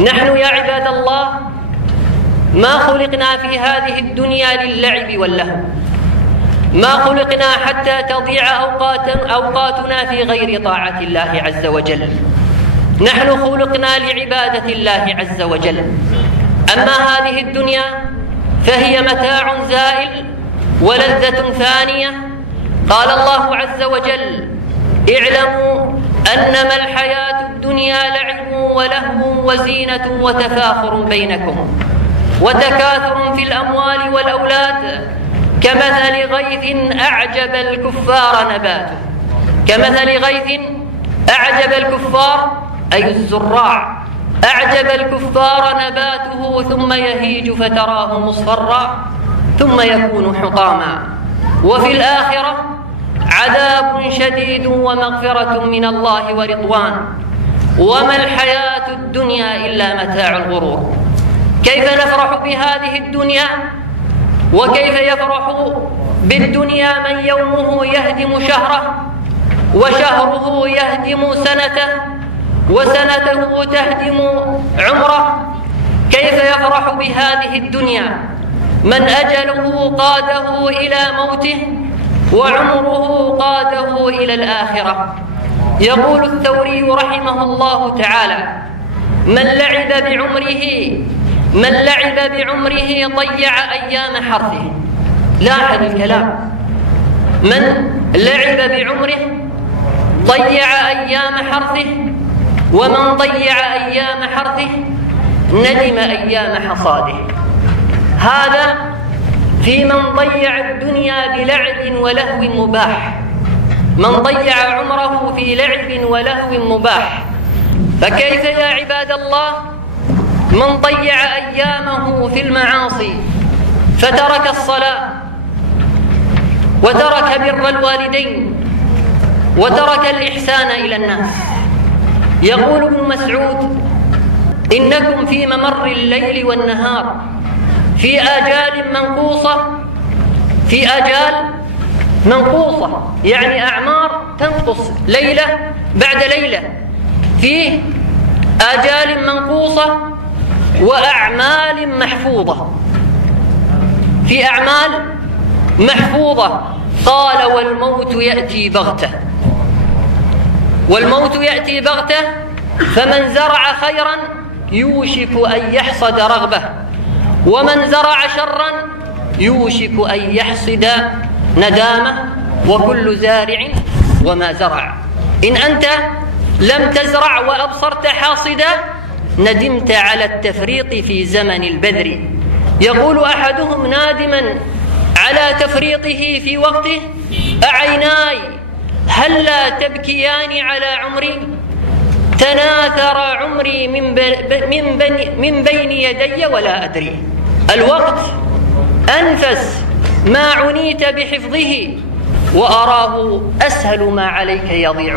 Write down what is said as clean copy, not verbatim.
نحن يا عباد الله ما خلقنا في هذه الدنيا للعب واللهو، ما خلقنا حتى تضيع أوقاتنا في غير طاعة الله عز وجل. نحن خلقنا لعبادة الله عز وجل. أما هذه الدنيا فهي متاع زائل ولذة فانية. قال الله عز وجل: اعلموا أنما الحياة الدنيا لعب ولهو وزينة وتفاخر بينكم وتكاثر في الأموال والأولاد كمثل غيث أعجب الكفار نباته. كمثل غيث أعجب الكفار أي الزراع، أعجب الكفار نباته ثم يهيج فتراه مصفرا ثم يكون حطاما، وفي الآخرة عذاب شديد ومغفرة من الله ورضوان، وما الحياة الدنيا إلا متاع الغرور. كيف نفرح بهذه الدنيا؟ وكيف يفرح بالدنيا من يومه يهدم شهره، وشهره يهدم سنته، وسنته تهدم عمره؟ كيف يفرح بهذه الدنيا من أجله قاده إلى موته وعمره قاده إلى الآخرة؟ يقول الثوري رحمه الله تعالى: من لعب بعمره ضيع أيام حرثه. لاحظ الكلام: من لعب بعمره ضيع أيام حرثه، ومن ضيع أيام حرثه ندم أيام حصاده. هذا في من ضيع الدنيا بلعب ولهو مباح، من ضيع عمره في لعب ولهو مباح. فكيف يا عباد الله من ضيع أيامه في المعاصي فترك الصلاة وترك بر الوالدين وترك الإحسان إلى الناس؟ يقول ابن مسعود: إنكم في ممر الليل والنهار في آجال منقوصة، يعني أعمار تنقص ليلة بعد ليلة، فيه آجال منقوصة وأعمال محفوظة، في أعمال محفوظة. قال: والموت يأتي بغتة. والموت يأتي بغتة، فمن زرع خيرا يوشك أن يحصد رغبة، ومن زرع شرا يوشك أن يحصد ندامة، وكل زارع وما زرع. إن أنت لم تزرع وأبصرت حاصدا ندمت على التفريط في زمن البذر. يقول أحدهم نادما على تفريطه في وقته: أعيناي هلا تبكيان على عمري؟ تناثر عمري من بين يدي ولا أدري. الوقت أنفس ما عنيت بحفظه، وأراه أسهل ما عليك يضيع.